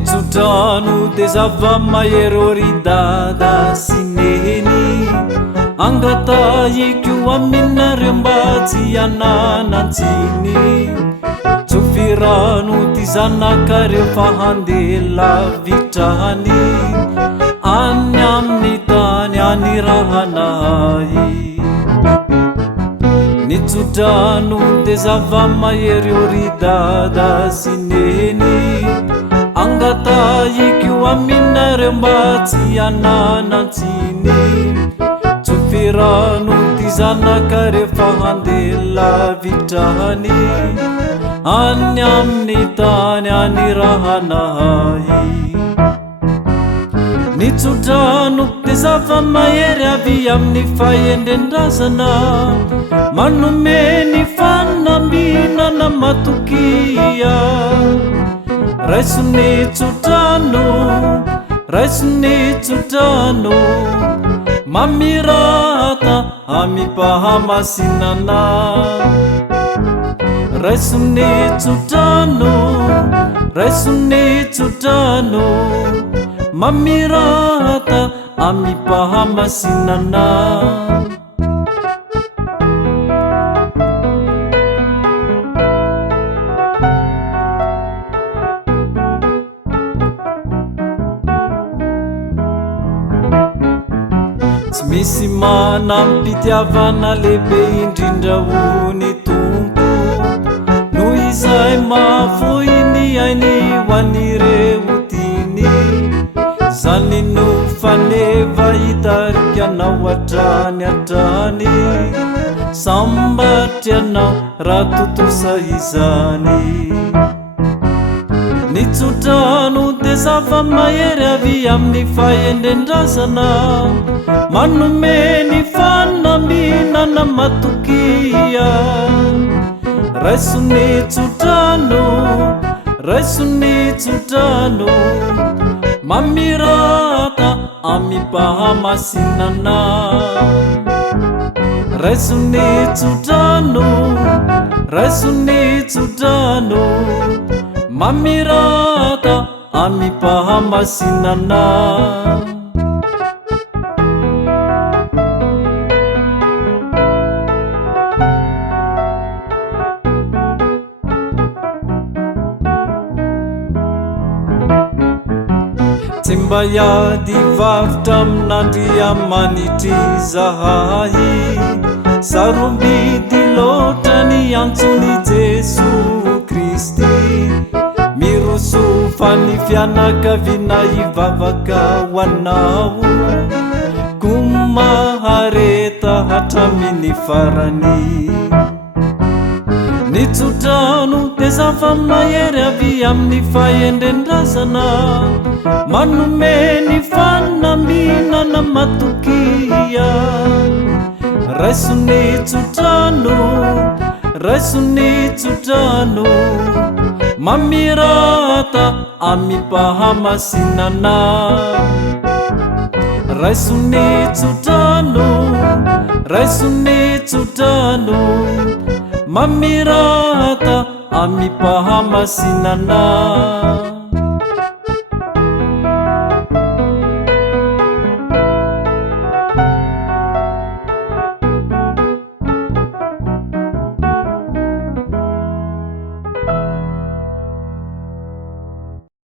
nitsodrano de zava-mahery dada sy neny angatahiko aminareo mba tsy ananantsiny tsofirano ty zanakareo fa handela vitrany any amin'ny tany anirahanahy nitsodrano de zava-mahery dada sy neny angatahiko aminareo mba tsy ananantsiny tsofirano ty zanakareo fa handela vitrany any amin'ny tany anirahanahy nitsodrano de zava-mahery avy amin'ny fahendren-drazana manome ny fanambinana matokia raiso nitsodrano raiso nitsodrano mamirata amipahamasinana raiso nitsodrano raiso nitsodrano mamirata amipahamasinana tsy misy manampitiavana lehibe indrindra ho ny tompo noho izay mavoiny ainy ho an'ireo tiny zany no faneva hitarikanao hatrany hatrany sambatrianao raha totosa izany nitsodrano de zava-mahery avy amin'ny fahendren-drazana manome ny fanambinana matokia raiso nitsodrano raiso nitsodrano mamirata amipahamasinana raiso nitsodrano raiso nitsodrano mamirata amipahamasinana tsy mba hiady varotra amin'andry amanitry zahay sarombidy loatra ny antsony Jeso Kristy miroso fa ny fianakaviana hivavaka ho anao ko mahareta hatramin'ny farany nitsodrano de zava-mahery avy amin'ny fahendren-drazana manome ny fanambinana matokia raiso nitsodrano raiso nitsodrano mamirata amipahamasinana raiso nitsodrano raiso nitsodrano mamirata amipahamasinana